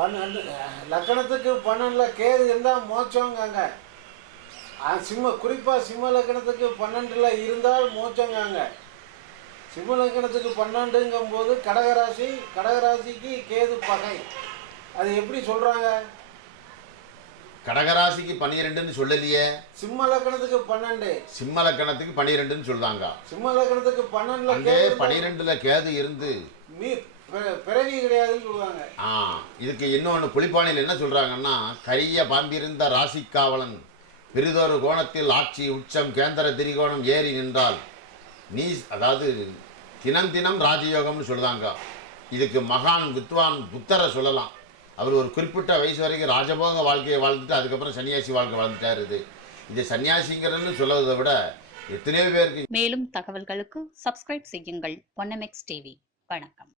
12 லக்கணத்துக்கு 12ல் கேது இருந்தால் மோட்சங்காங்க. குறிப்பாக சிம்ம லக்கணத்துக்கு 12ல் இருந்தால் மோட்சங்காங்க. சிம்ம லக்கணத்துக்கு 12ங்கும்போது கடகராசிக்கு கேது பகை. அது எப்படி சொல்கிறாங்க? கடகராசிக்கு 12ன்னு சொல்லலையே. சிம்ம லக்கணத்துக்கு 12. சிம்ம லக்கணத்துக்கு 12ன்னு சொல்றாங்க. சிம்ம லக்கணத்துக்கு 12ல கேது இருந்து பிறவி கிடையாதுன்னு சொல்லுவாங்க. இதுக்கு இன்னொன்று புலிப்பாணியில் என்ன சொல்றாங்கன்னா, கரிய பாம்பிருந்த ராசிக்காவலன் பெரிதொரு கோணத்தில் ஆட்சி உச்சம் கேந்திர திரிகோணம் ஏறி நின்றால் நீ, அதாவது தினம் தினம் ராஜயோகம்னு சொல்லுவாங்க. இதுக்கு மகான் வித்வான் புத்தரை சொல்லலாம். அவர் ஒரு குறிப்பிட்ட வயசு வரைக்கும் ராஜபோக வாழ்க்கையை வாழ்ந்துட்டு அதுக்கப்புறம் சன்னியாசி வாழ்க்கை வாழ்ந்துட்டாரு. இது சன்னியாசிங்கிறன்னு சொல்வதை விட எத்தனையோ பேருக்கு. மேலும் தகவல்களுக்கு சப்ஸ்கிரைப் செய்யுங்கள் பொன்னமெக்ஸ் டிவி. வணக்கம்.